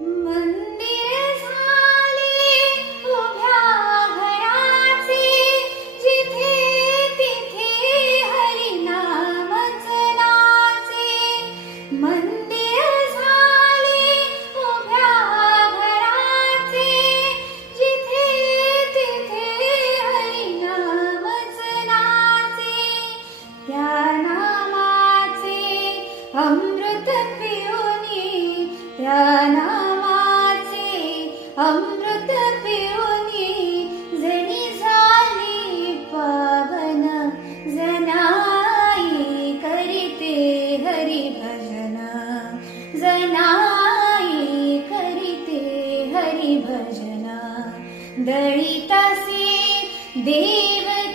मंदिर झाले उभ्या घराचे, जिथे तिथे हरिनामच नाचे. मंदिर झाले उभ्या घराचे, जिथे तिथे हरिनामच नाचे. त्या नामाचे अमृत पिऊनी, त्या नामाचे अमृत पिऊनी, जनी झाली पावन. जनाई करीते हरिभजन, जनाई करीते हरिभजन. दळितासी देव